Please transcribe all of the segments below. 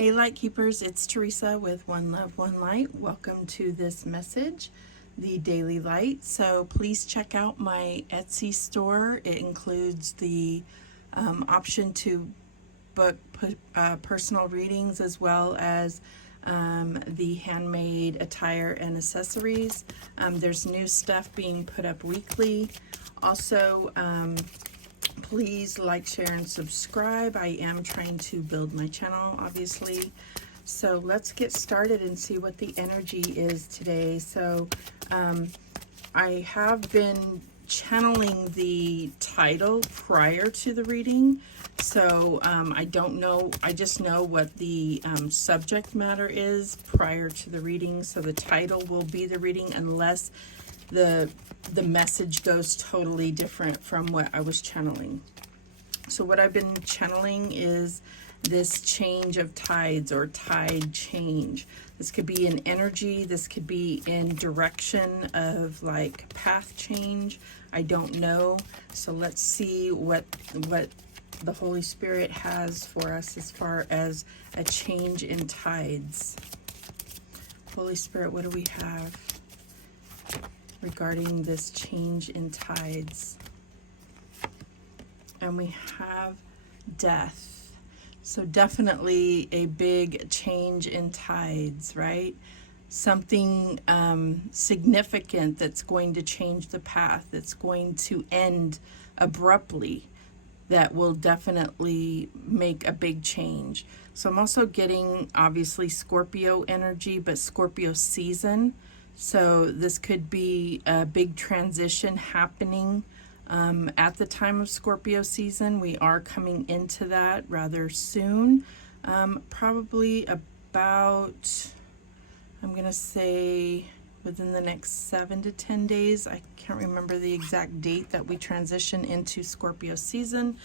Hey Light Keepers, it's Teresa with One Love, One Light. Welcome to this message, the Daily Light. So please check out my Etsy store. It includes the option to book personal readings as well as the handmade attire and accessories. There's new stuff being put up weekly. Also, please like, share, and subscribe. I am trying to build my channel, obviously. So let's get started and see what the energy is today. So I have been channeling the title prior to the reading. So I don't know, I just know what the subject matter is prior to the reading. So the title will be the reading unless the message goes totally different from what I was channeling. So what I've been channeling is this change of tides or tide change. This could be in energy, this could be in direction of like path change. I don't know. So let's see what the Holy Spirit has for us as far as a change in tides. Holy Spirit, what do we have regarding this change in tides? And we have death. So definitely a big change in tides, right? Something significant that's going to change the path, that's going to end abruptly, that will definitely make a big change. So I'm also getting obviously Scorpio energy, but Scorpio season. So this could be a big transition happening at the time of Scorpio season. We are coming into that rather soon. Probably about, I'm going to say within the next 7 to 10 days. I can't remember the exact date that we transition into Scorpio season,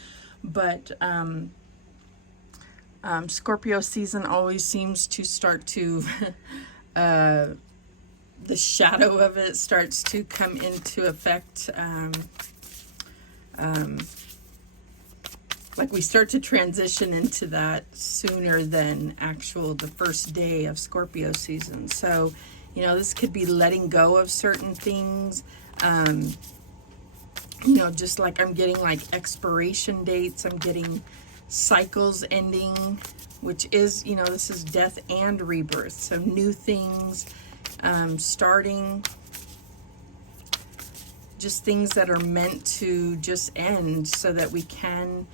but Scorpio season always seems to start to the shadow of it starts to come into effect. Like we start to transition into that sooner than the first day of Scorpio season. So, you know, this could be letting go of certain things. You know, just like I'm getting like expiration dates, I'm getting cycles ending, which is, you know, this is death and rebirth. So new things starting, just things that are meant to just end so that we can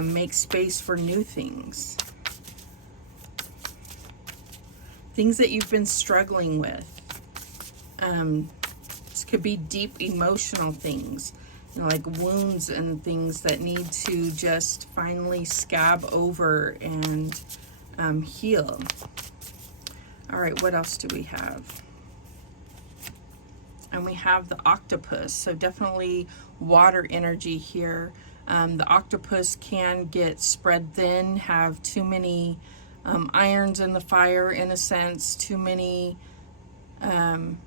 make space for new things. Things that you've been struggling with. This could be deep emotional things, you know, like wounds and things that need to just finally scab over and heal. All right, what else do we have? And we have the octopus, so definitely water energy here. The octopus can get spread thin, have too many irons in the fire, in a sense, too many kind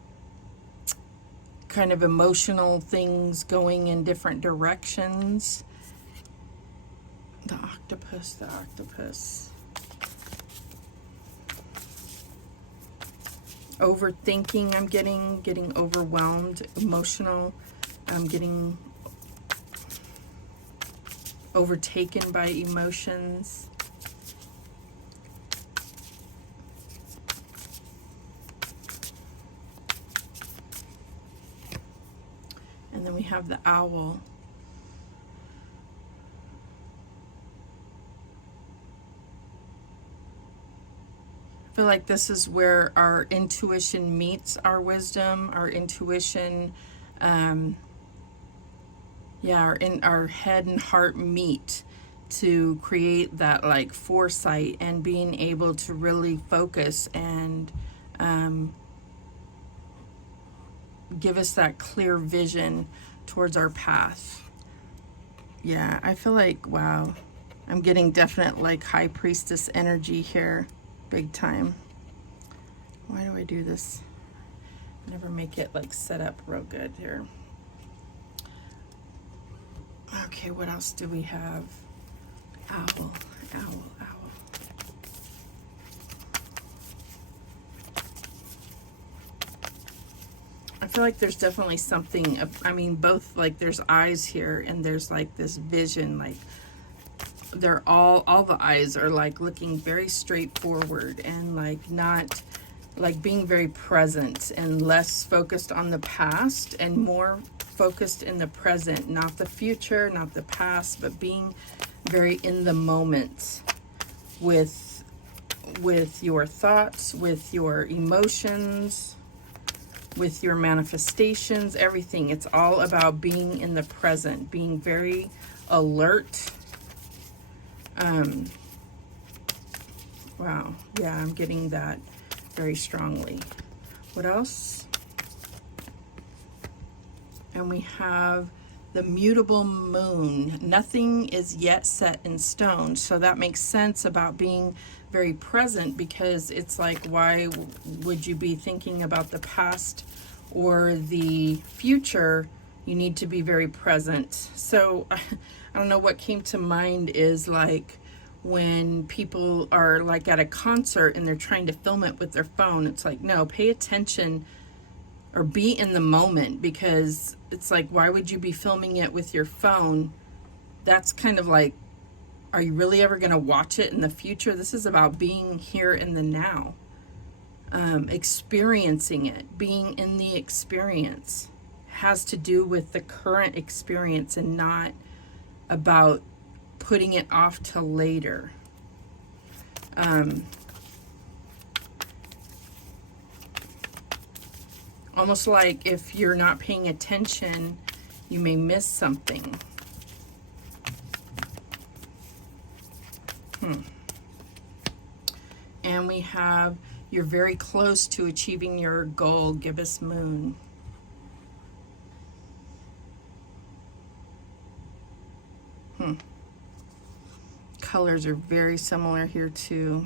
of emotional things going in different directions. The octopus. Overthinking, I'm getting overwhelmed, emotional, I'm getting overtaken by emotions. And then we have the owl. I feel like this is where our intuition meets our wisdom, our intuition, our head and heart meet to create that like foresight and being able to really focus and give us that clear vision towards our path. Yeah, I feel like, wow, I'm getting definite like high priestess energy here. Big time. Why do I do this? I never make it like set up real good here. Okay, what else do we have? Owl. I feel like there's definitely something, I mean, both, like, there's eyes here, and there's, like, this vision, like, they're all the eyes are, like, looking very straightforward, and, like, not, like, being very present, and less focused on the past, and more focused in the present, not the future, not the past, but being very in the moment with your thoughts, with your emotions, with your manifestations, everything. It's all about being in the present, being very alert. Wow, yeah, I'm getting that very strongly. What else? And we have the mutable moon. Nothing is yet set in stone. So that makes sense about being very present, because it's like, why would you be thinking about the past or the future? You need to be very present. So I don't know, what came to mind is like when people are like at a concert and they're trying to film it with their phone. It's like, no, pay attention or be in the moment, because it's like, why would you be filming it with your phone? That's kind of like, are you really ever going to watch it in the future? This is about being here in the now, experiencing it, being in the experience. Has to do with the current experience and not about putting it off till later. Almost like if you're not paying attention, you may miss something. And we have, you're very close to achieving your goal, gibbous moon. Colors are very similar here too.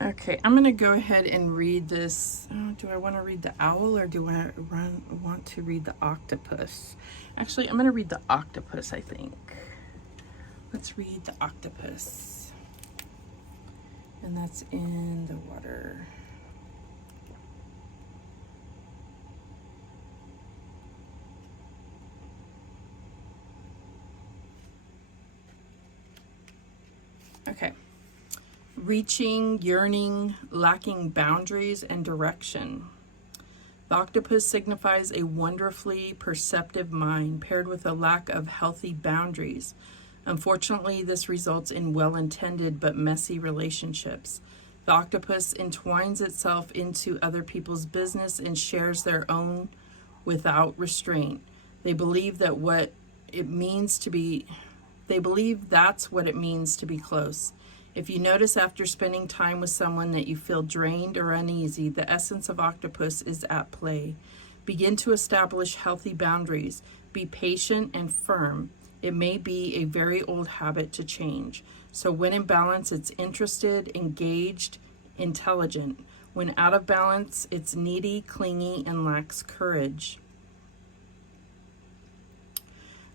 Okay, I'm going to go ahead and read this. Do I want to read the owl, or do I want to read the octopus? Actually, I'm going to read the octopus, I think. Let's read the octopus. And that's in the water. Okay. Reaching, yearning, lacking boundaries and direction. The octopus signifies a wonderfully perceptive mind paired with a lack of healthy boundaries. Unfortunately, this results in well-intended but messy relationships. The octopus entwines itself into other people's business and shares their own without restraint. They believe that's what it means to be close. If you notice after spending time with someone that you feel drained or uneasy, the essence of octopus is at play. Begin to establish healthy boundaries. Be patient and firm. It may be a very old habit to change. So when in balance, it's interested, engaged, intelligent. When out of balance, it's needy, clingy, and lacks courage.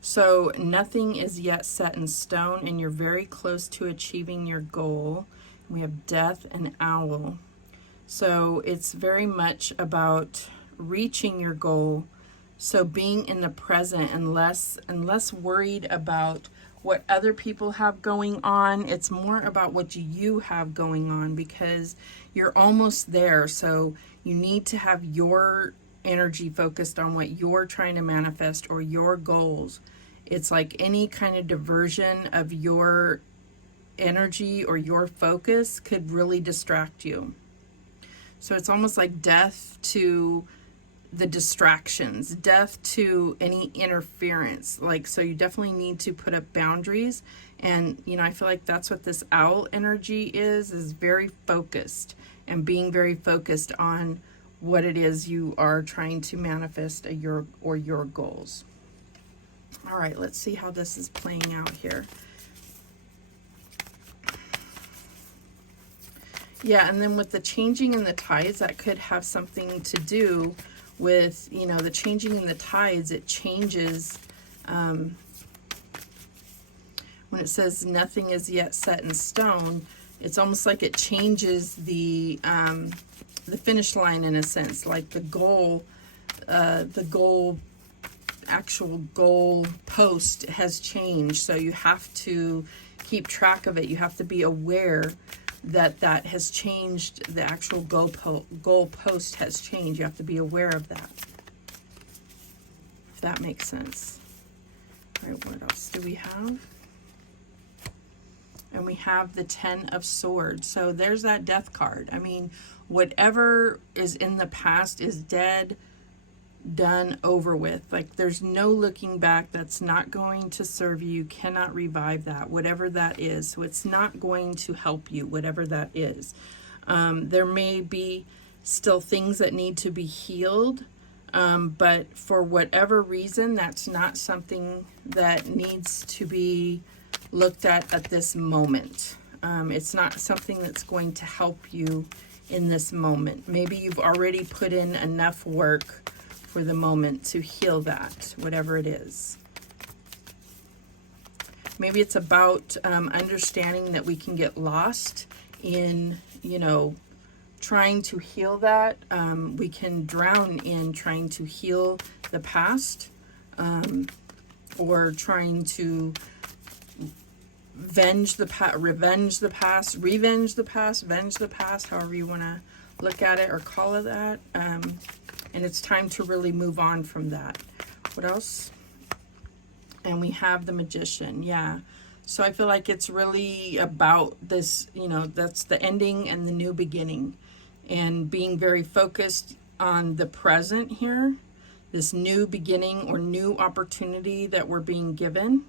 So nothing is yet set in stone, and you're very close to achieving your goal. We have death and owl. So it's very much about reaching your goal. So being in the present and less worried about what other people have going on. It's more about what you have going on, because you're almost there. So you need to have your energy focused on what you're trying to manifest or your goals. It's like any kind of diversion of your energy or your focus could really distract you. So it's almost like death to the distractions, death to any interference. Like, so you definitely need to put up boundaries. And, you know, I feel like that's what this owl energy is very focused, and being very focused on what it is you are trying to manifest your goals. All right, let's see how this is playing out here. Yeah, and then with the changing in the tides, that could have something to do with, you know, the changing in the tides. It changes, when it says nothing is yet set in stone, it's almost like it changes the finish line in a sense, like the goal, actual goal post has changed. So you have to keep track of it. You have to be aware that that has changed. The actual goal post has changed. You have to be aware of that, if that makes sense. All right, what else do we have? And we have the 10 of Swords. So there's that death card. I mean, whatever is in the past is dead, done, over with. Like, there's no looking back. That's not going to serve you. You cannot revive that, whatever that is. So it's not going to help you, whatever that is. There may be still things that need to be healed, but for whatever reason, that's not something that needs to be looked at this moment. It's not something that's going to help you in this moment. Maybe you've already put in enough work for the moment to heal that, whatever it is. Maybe it's about understanding that we can get lost in, you know, trying to heal that. We can drown in trying to heal the past, or trying to revenge the past, however you want to look at it or call it that. And it's time to really move on from that. What else? And we have the Magician. Yeah. So I feel like it's really about this, you know, that's the ending and the new beginning, and being very focused on the present here, this new beginning or new opportunity that we're being given.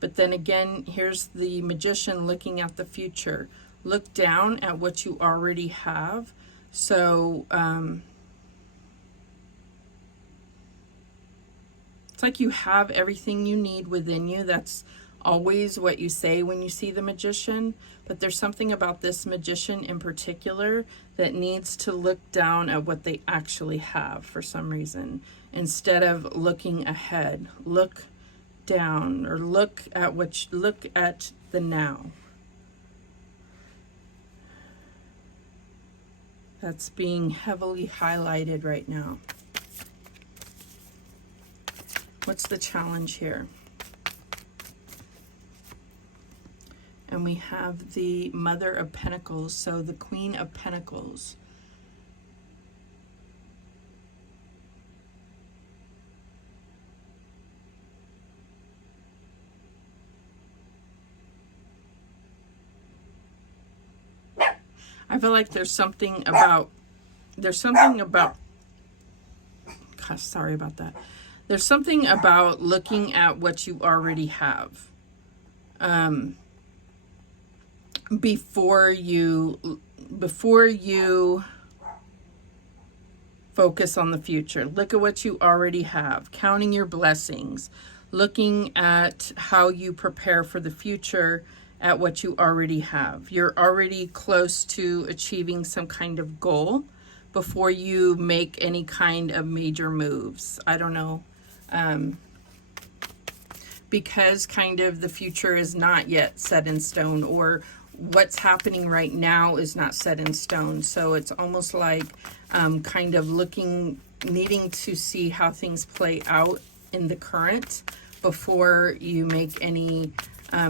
But then again, here's the Magician looking at the future. Look down at what you already have. So it's like you have everything you need within you. That's always what you say when you see the Magician. But there's something about this Magician in particular that needs to look down at what they actually have for some reason, instead of looking ahead. Look down, or look at the now. That's being heavily highlighted right now. What's the challenge here? And we have the Mother of Pentacles, so the Queen of Pentacles. I feel like there's something about, gosh, sorry about that. There's something about looking at what you already have. Before you focus on the future. Look at what you already have. Counting your blessings. Looking at how you prepare for the future at what you already have. You're already close to achieving some kind of goal before you make any kind of major moves. I don't know. Because kind of the future is not yet set in stone, or what's happening right now is not set in stone. So it's almost like kind of needing to see how things play out in the current before you make any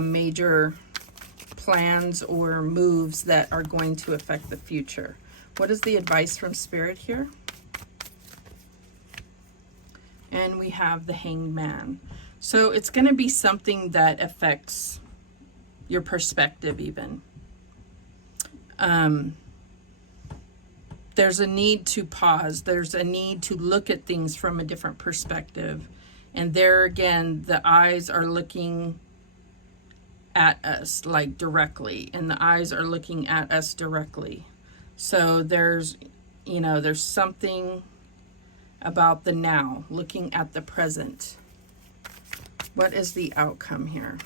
major plans or moves that are going to affect the future. What is the advice from Spirit here? And we have the Hanged Man. So it's going to be something that affects your perspective even. There's a need to pause. There's a need to look at things from a different perspective. And there again, the eyes are looking at us like directly, and the eyes are looking at us directly. So there's something about the now, looking at the present. What is the outcome here?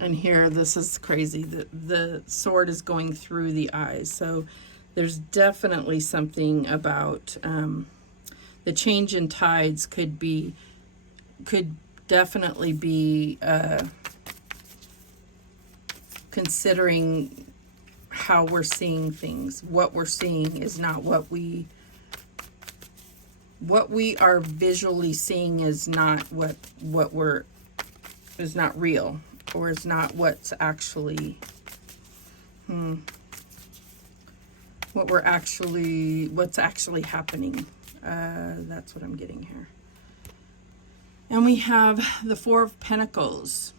And here, this is crazy. The sword is going through the eyes. So there's definitely something about, the change in tides could definitely be considering how we're seeing things. What we're seeing is not what we are visually seeing is not what is not real, or is not what's actually what's actually happening. That's what I'm getting here. And we have the Four of Pentacles.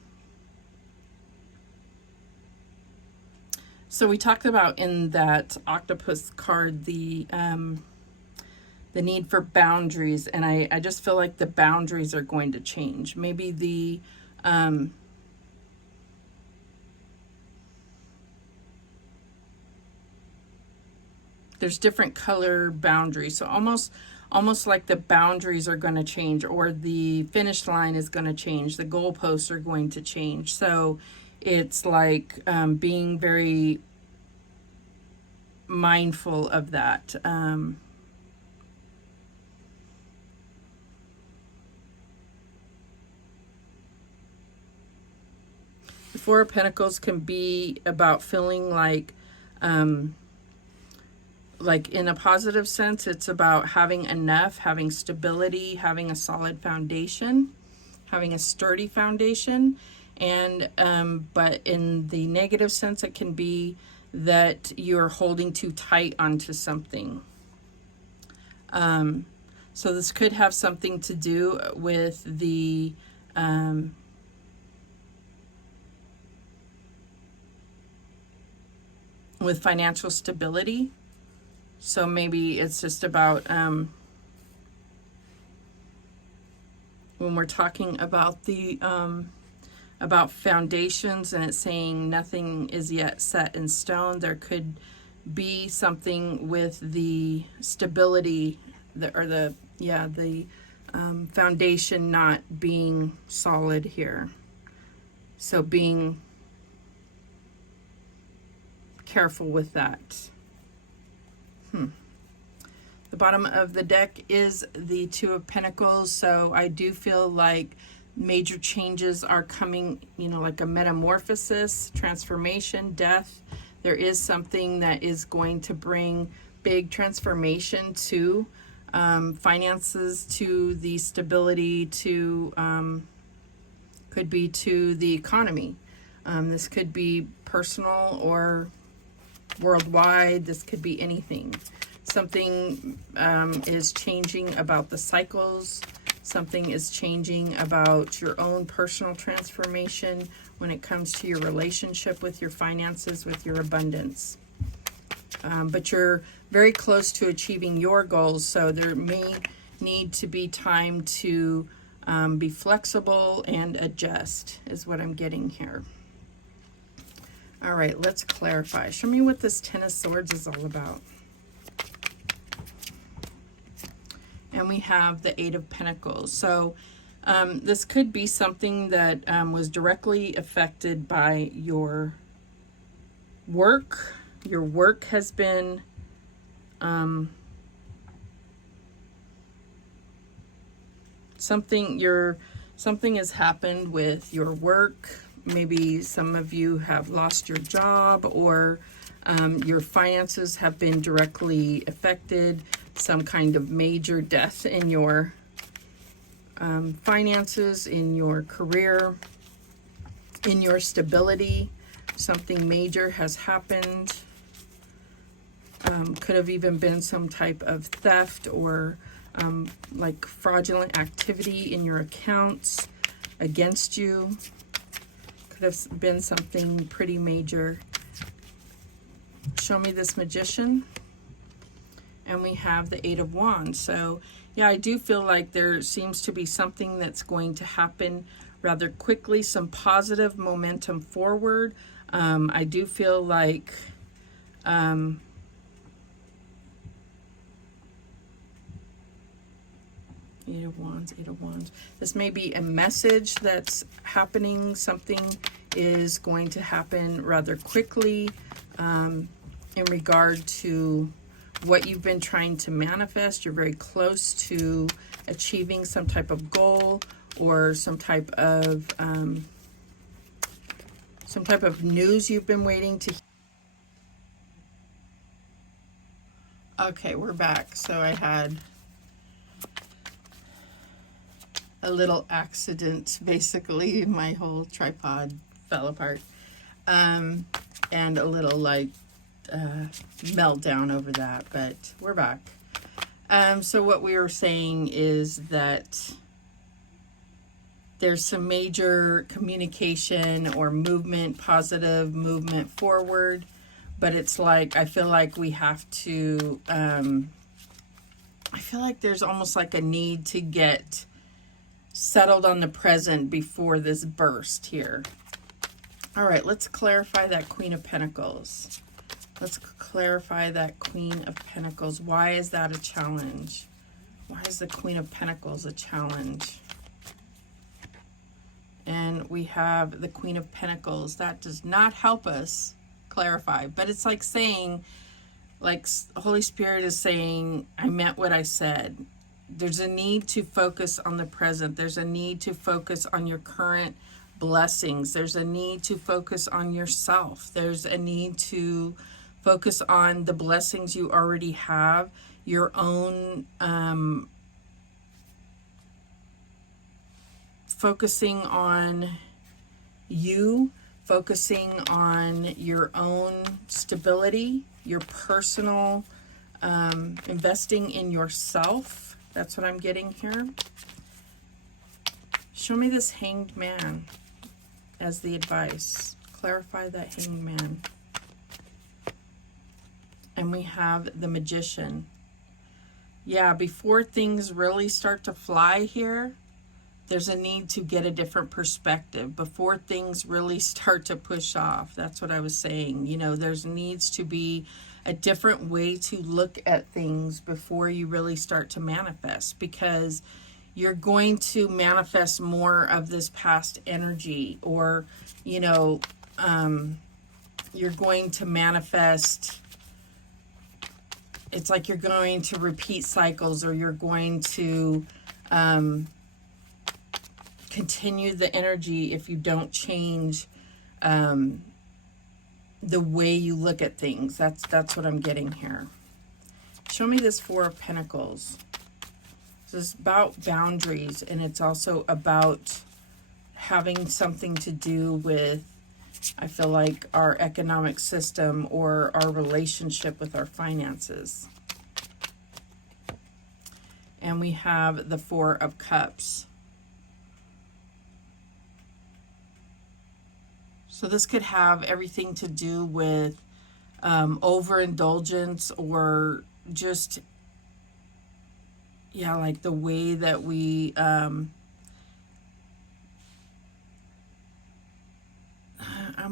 So we talked about in that octopus card the need for boundaries, and I just feel like the boundaries are going to change. Maybe the there's different color boundaries, so almost like the boundaries are going to change, or the finish line is going to change, the goalposts are going to change. So it's like being very mindful of that. The Four of Pentacles can be about feeling like in a positive sense, it's about having enough, having stability, having a solid foundation, having a sturdy foundation. And but in the negative sense, it can be that you're holding too tight onto something. So this could have something to do with the with financial stability. So maybe it's just about when we're talking about the about foundations, and it's saying nothing is yet set in stone, there could be something with the stability, the foundation not being solid here. So being careful with that. The bottom of the deck is the Two of Pentacles. So I do feel like major changes are coming, like a metamorphosis, transformation, death. There is something that is going to bring big transformation to finances, to the stability, to could be to the economy. This could be personal or worldwide. This could be anything. Something is changing about the cycles. Something is changing about your own personal transformation when it comes to your relationship with your finances, with your abundance. But you're very close to achieving your goals, so there may need to be time to be flexible and adjust, is what I'm getting here. All right, let's clarify. Show me what this Ten of Swords is all about. And we have the Eight of Pentacles. So this could be something that was directly affected by your work. Your work has been something has happened with your work. Maybe some of you have lost your job, or your finances have been directly affected. Some kind of major death in your finances, in your career, in your stability. Something major has happened. Could have even been some type of theft or like fraudulent activity in your accounts against you. Could have been something pretty major. Show me this Magician. And we have the Eight of Wands. So yeah, I do feel like there seems to be something that's going to happen rather quickly, some positive momentum forward. I do feel like Eight of Wands, Eight of Wands. This may be a message that's happening. Something is going to happen rather quickly in regard to what you've been trying to manifest. You're very close to achieving some type of goal or some type of news you've been waiting to hear. Okay, we're back. So I had a little accident. Basically, my whole tripod fell apart. And a little like meltdown over that, but we're back. So what we were saying is that there's some major communication or movement, positive movement forward, but it's like, I feel like we have to, I feel like there's almost like a need to get settled on the present before this burst here. All right, let's clarify that Queen of Pentacles. Let's clarify that Queen of Pentacles. Why is that a challenge? Why is the Queen of Pentacles a challenge? And we have the Queen of Pentacles. That does not help us clarify, but it's like saying, like Holy Spirit is saying, I meant what I said. There's a need to focus on the present. There's a need to focus on your current blessings. There's a need to focus on yourself. There's a need to focus on the blessings you already have, your own focusing on you, focusing on your own stability, your personal investing in yourself. That's what I'm getting here. Show me this Hanged Man as the advice. Clarify that Hanged Man. And we have the Magician. Yeah, before things really start to fly here, there's a need to get a different perspective. Before things really start to push off. That's what I was saying. You know, there's needs to be a different way to look at things before you really start to manifest, because you're going to manifest more of this past energy, or, you know, you're going to manifest, it's like you're going to repeat cycles, or you're going to continue the energy if you don't change the way you look at things. That's what I'm getting here. Show me this Four of Pentacles. This is about boundaries, and it's also about having something to do with, I feel like, our economic system or our relationship with our finances. And we have the Four of Cups. So this could have everything to do with overindulgence, or just, yeah, like the way that we I'm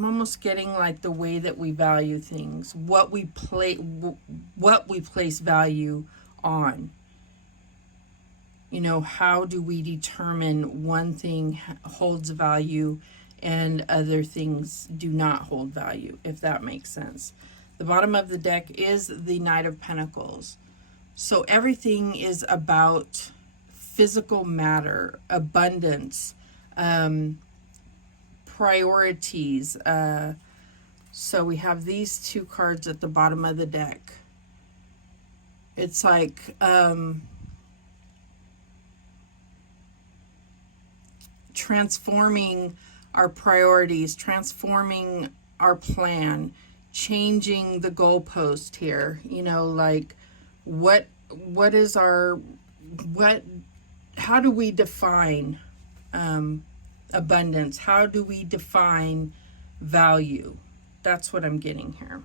almost getting like the way that we value things, what we place value on. You know, how do we determine one thing holds value and other things do not hold value, if that makes sense? The bottom of the deck is the Knight of Pentacles. So everything is about physical matter, abundance, priorities. So we have these two cards at the bottom of the deck. It's like transforming our priorities, transforming our plan, changing the goalpost here. You know, like what is our, how do we define abundance? How do we define value? That's what I'm getting here.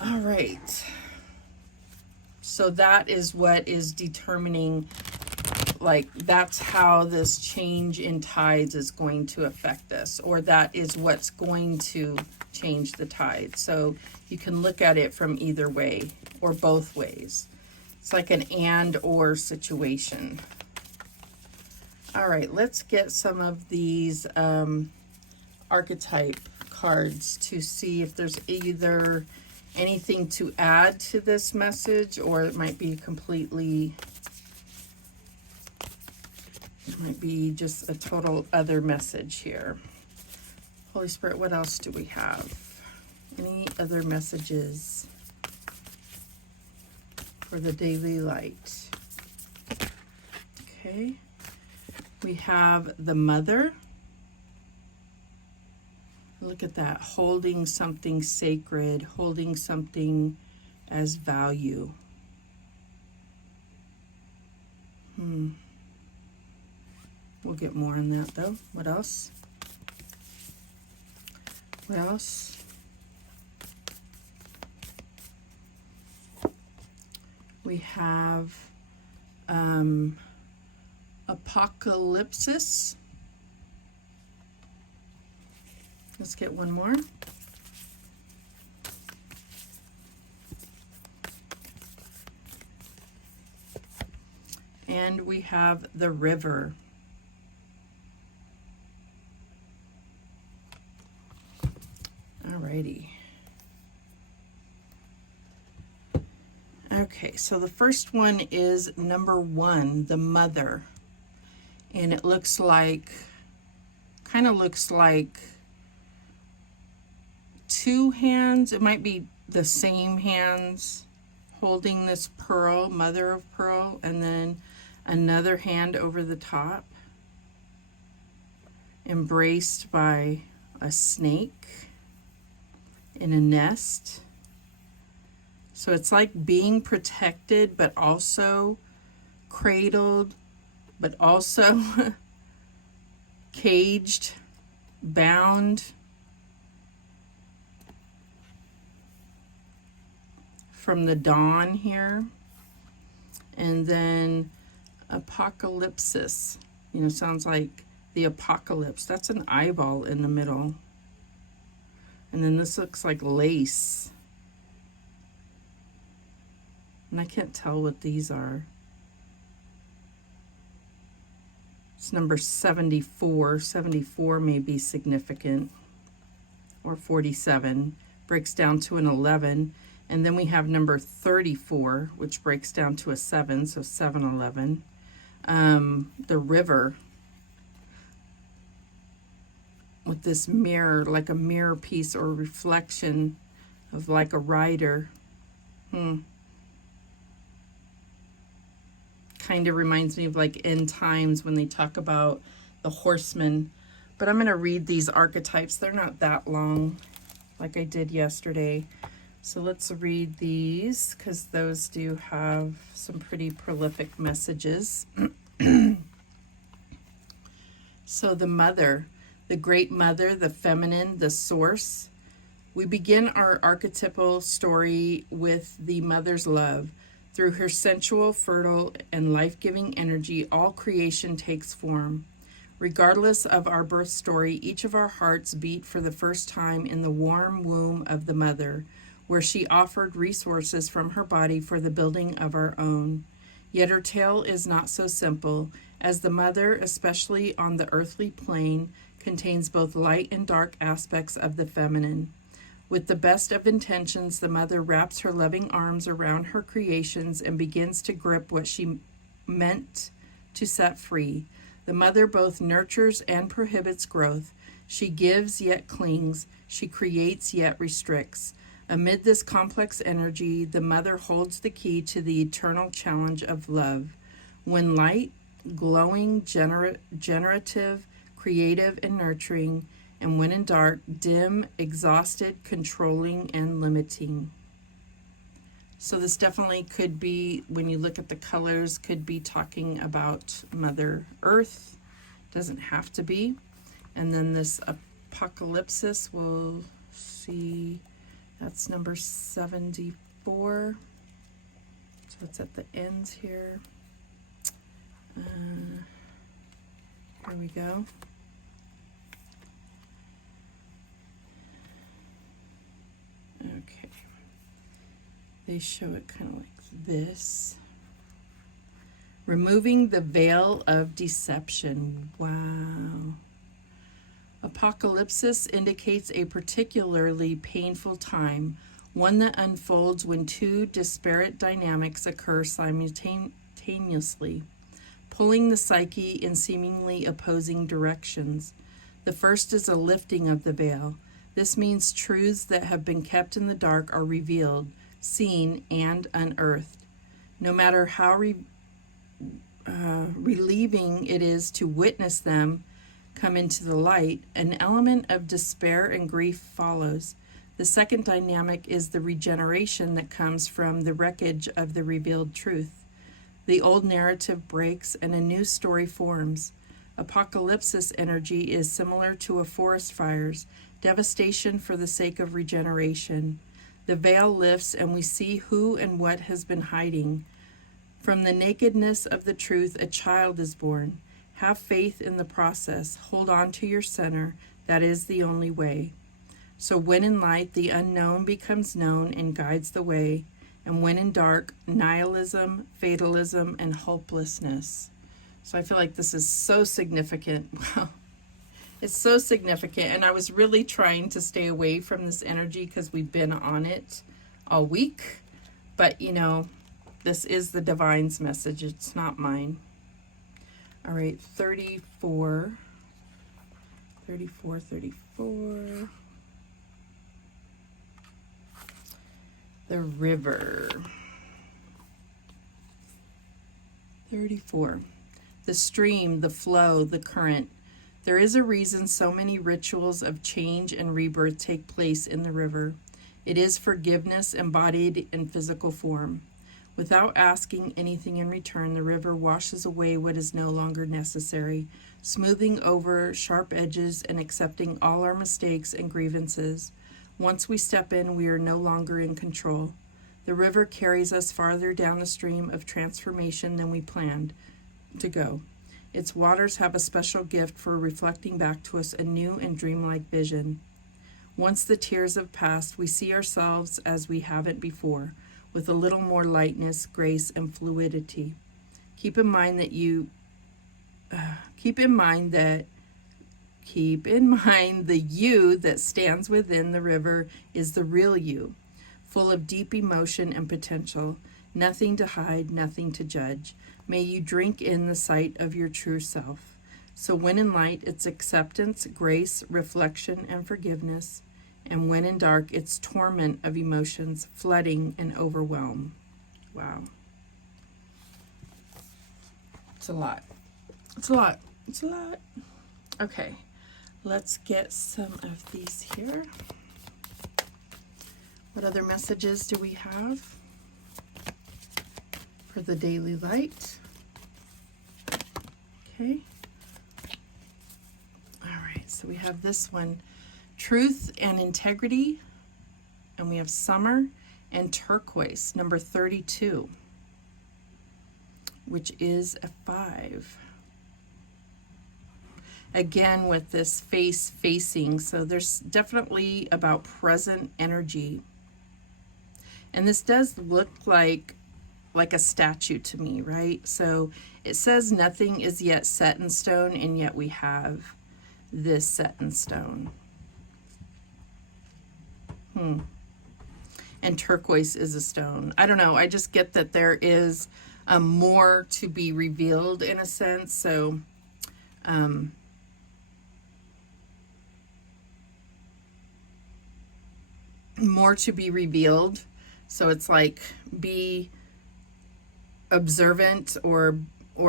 All right. So that is what is determining, like, that's how this change in tides is going to affect us, or that is what's going to change the tide. So you can look at it from either way or both ways. It's like an and or situation. All right, let's get some of these archetype cards to see if there's either anything to add to this message, or it might be completely, it might be just a total other message here. Holy Spirit, what else do we have? Any other messages for the daily light? Okay. We have the mother. Look at that, holding something sacred, holding something as value. We'll get more on that though. What else? What else? We have apocalypse. Let's get one more. And we have the river. Alrighty. Okay, so the first one is number 1, the mother. And it looks like, kind of looks like 2 hands. It might be the same hands holding this pearl, mother of pearl, and then another hand over the top, embraced by a snake in a nest. So it's like being protected, but also cradled, but also caged, bound. From the dawn here. And then apocalypse, you know, sounds like the apocalypse. That's an eyeball in the middle. And then this looks like lace. And I can't tell what these are. It's number 74. 74 may be significant. Or 47. Breaks down to an 11. And then we have number 34, which breaks down to a 7, so 711. The river with this mirror, like a mirror piece or reflection of like a rider. Kind of reminds me of like end times when they talk about the horsemen. But I'm going to read these archetypes. They're not that long, like I did yesterday. So let's read these, because those do have some pretty prolific messages. So the mother, the great mother, the feminine, the source. We begin our archetypal story with the mother's love. Through her sensual, fertile, and life-giving energy, all creation takes form. Regardless of our birth story, each of our hearts beat for the first time in the warm womb of the mother, where she offered resources from her body for the building of our own. Yet her tale is not so simple, as the mother, especially on the earthly plane, contains both light and dark aspects of the feminine. With the best of intentions, the mother wraps her loving arms around her creations and begins to grip what she meant to set free. The mother both nurtures and prohibits growth. She gives yet clings. She creates yet restricts. Amid this complex energy, the mother holds the key to the eternal challenge of love. When light, glowing, generative, creative, and nurturing, and when in dark, dim, exhausted, controlling, and limiting. So this definitely could be, when you look at the colors, could be talking about Mother Earth. Doesn't have to be. And then this apocalypse, we'll see. That's number 74. So it's at the ends here. Here we go. Okay. They show it kind of like this. Removing the veil of deception. Wow. Apocalypse indicates a particularly painful time, one that unfolds when two disparate dynamics occur simultaneously, pulling the psyche in seemingly opposing directions. The first is a lifting of the veil. This means truths that have been kept in the dark are revealed, seen, and unearthed. No matter how relieving it is to witness them come into the light, an element of despair and grief follows. The second dynamic is the regeneration that comes from the wreckage of the revealed truth. The old narrative breaks and a new story forms. Apocalypsis energy is similar to a forest fire's, devastation for the sake of regeneration. The veil lifts and we see who and what has been hiding. From the nakedness of the truth, a child is born. Have faith in the process. Hold on to your center. That is the only way. So when in light, the unknown becomes known and guides the way. And when in dark, nihilism, fatalism, and hopelessness. So I feel like this is so significant. Wow. It's so significant. And I was really trying to stay away from this energy because we've been on it all week. But, you know, this is the divine's message. It's not mine. All right, 34. The river. 34. The stream, the flow, the current. There is a reason so many rituals of change and rebirth take place in the river. It is forgiveness embodied in physical form. Without asking anything in return, the river washes away what is no longer necessary, smoothing over sharp edges and accepting all our mistakes and grievances. Once we step in, we are no longer in control. The river carries us farther down a stream of transformation than we planned to go. Its waters have a special gift for reflecting back to us a new and dreamlike vision. Once the tears have passed, we see ourselves as we haven't before, with a little more lightness, grace, and fluidity. Keep in mind the you that stands within the river is the real you, full of deep emotion and potential, nothing to hide, nothing to judge. May you drink in the sight of your true self. So when in light, it's acceptance, grace, reflection, and forgiveness. And when in dark, it's torment of emotions, flooding and overwhelm. Wow. It's a lot. It's a lot. It's a lot. Okay, let's get some of these here. What other messages do we have for the daily light? Okay. All right, so we have this one. Truth and integrity, and we have summer and turquoise, number 32, which is a 5. Again with this face facing, so there's definitely about present energy. And this does look like a statue to me, right? So it says nothing is yet set in stone, and yet we have this set in stone. And turquoise is a stone. I don't know. I just get that there is more to be revealed in a sense. So, more to be revealed. So it's like be observant, or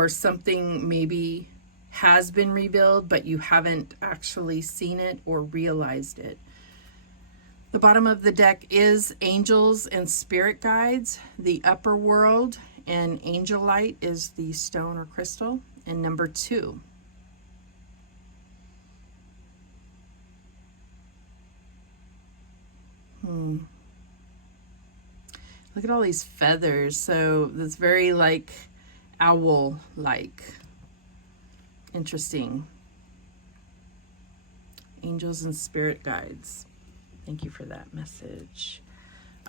something maybe has been revealed, but you haven't actually seen it or realized it. The bottom of the deck is angels and spirit guides, the upper world, and angel light is the stone or crystal, and number 2. Look at all these feathers. So that's very like owl-like. Interesting. Angels and spirit guides. Thank you for that message.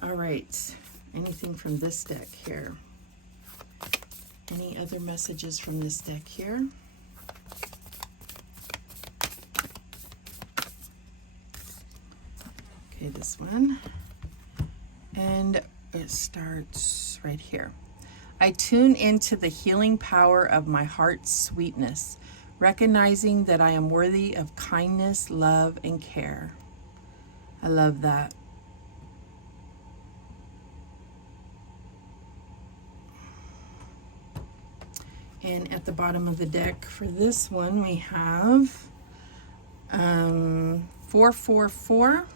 All right. Anything from this deck here? Any other messages from this deck here? Okay, this one. And it starts right here. I tune into the healing power of my heart's sweetness, recognizing that I am worthy of kindness, love, and care. I love that. And at the bottom of the deck for this one, we have 444.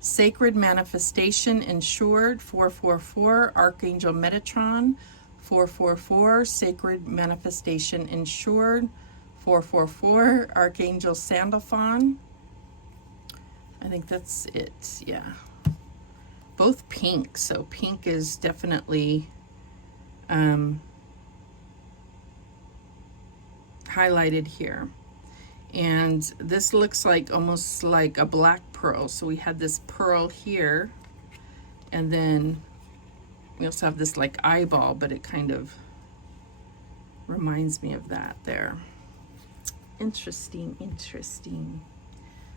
Sacred Manifestation Ensured, 444. Archangel Metatron, 444. Sacred Manifestation Ensured, 444. Archangel Sandalphon. I think that's it, yeah. Both pink, so pink is definitely highlighted here. And this looks like almost like a black pearl. So we had this pearl here, and then we also have this like eyeball, but it kind of reminds me of that there. Interesting, interesting.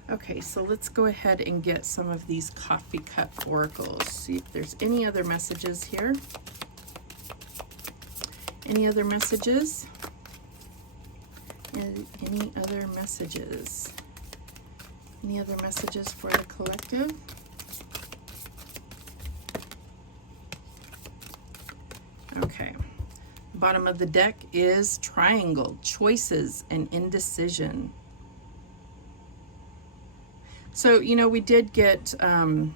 Okay, so let's go ahead and get some of these coffee cup oracles. See if there's any other messages here. Any other messages? Any other messages? Any other messages for the collective? Okay. Bottom of the deck is triangle, choices and indecision. So, you know, we did get the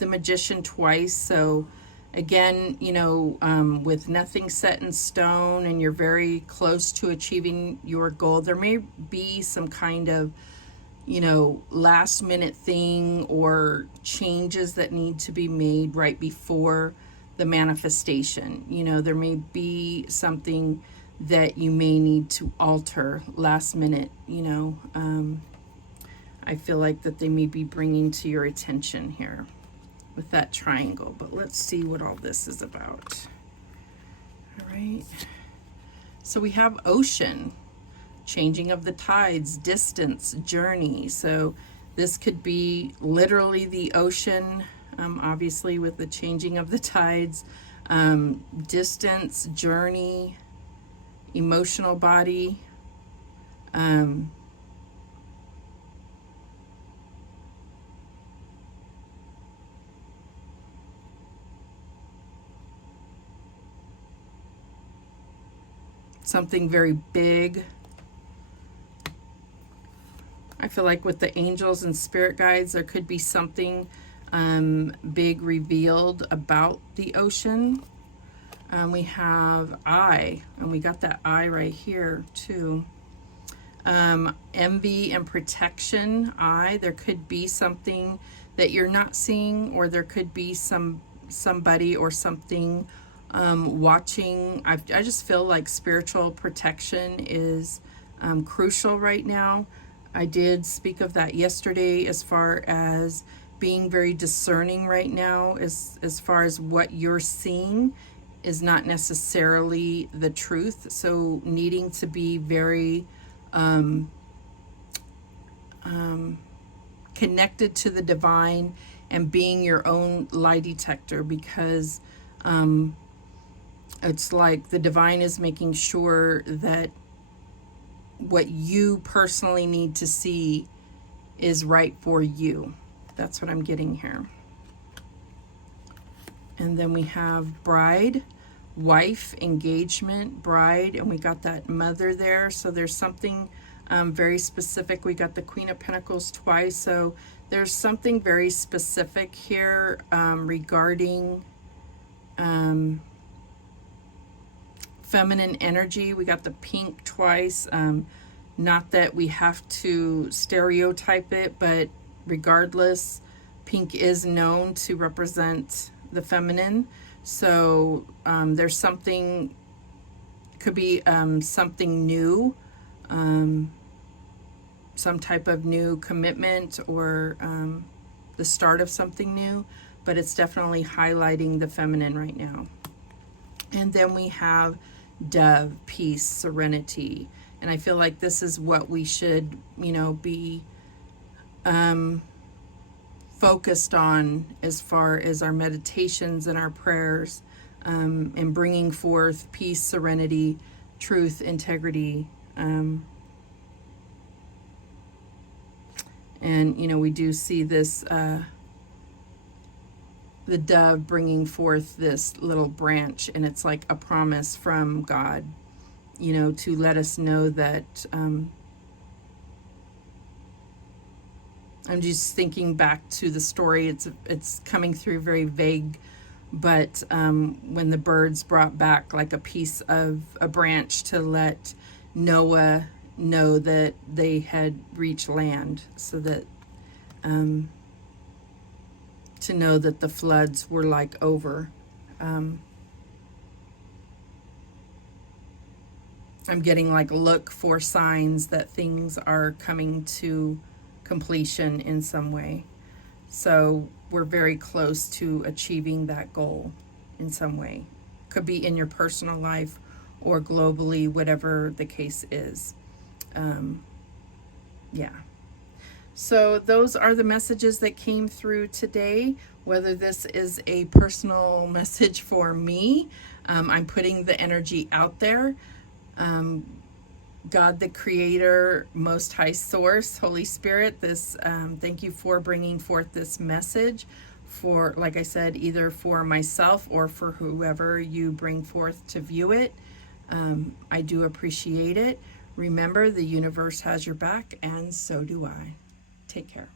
Magician twice. So again, you know, with nothing set in stone and you're very close to achieving your goal, there may be some kind of, you know, last minute thing or changes that need to be made right before the manifestation. You know, there may be something that you may need to alter last minute, you know. I feel like that they may be bringing to your attention here with that triangle, but let's see what all this is about. All right, so we have ocean, changing of the tides, distance, journey. So this could be literally the ocean, obviously with the changing of the tides, distance, journey, emotional body, something very big. I feel like with the angels and spirit guides, there could be something big revealed about the ocean. We have eye, and we got that eye right here too. Envy and protection, eye. There could be something that you're not seeing, or there could be somebody or something watching. I just feel like spiritual protection is crucial right now. I did speak of that yesterday as far as being very discerning right now, as far as what you're seeing is not necessarily the truth. So needing to be very connected to the divine and being your own lie detector, because it's like the divine is making sure that what you personally need to see is right for you. That's what I'm getting here. And then we have bride, wife, engagement, bride, and we got that mother there. So there's something very specific. We got the Queen of Pentacles twice. So there's something very specific here regarding feminine energy. We got the pink twice. Not that we have to stereotype it, but regardless, pink is known to represent the feminine. So there's something, could be something new, some type of new commitment, or the start of something new, but it's definitely highlighting the feminine right now. And then we have dove, peace, serenity. And I feel like this is what we should, you know, be focused on as far as our meditations and our prayers, and bringing forth peace, serenity, truth, integrity. And, you know, we do see this, the dove bringing forth this little branch, and it's like a promise from God, you know, to let us know that, I'm just thinking back to the story. It's coming through very vague, but when the birds brought back like a piece of a branch to let Noah know that they had reached land, so that to know that the floods were like over. I'm getting like, look for signs that things are coming to completion in some way. So we're very close to achieving that goal in some way. Could be in your personal life or globally, whatever the case is. Yeah. So those are the messages that came through today. Whether this is a personal message for me, I'm putting the energy out there. God, the Creator, Most High Source, Holy Spirit, this thank you for bringing forth this message for, like I said, either for myself or for whoever you bring forth to view it. I do appreciate it. Remember, the universe has your back, and so do I. Take care.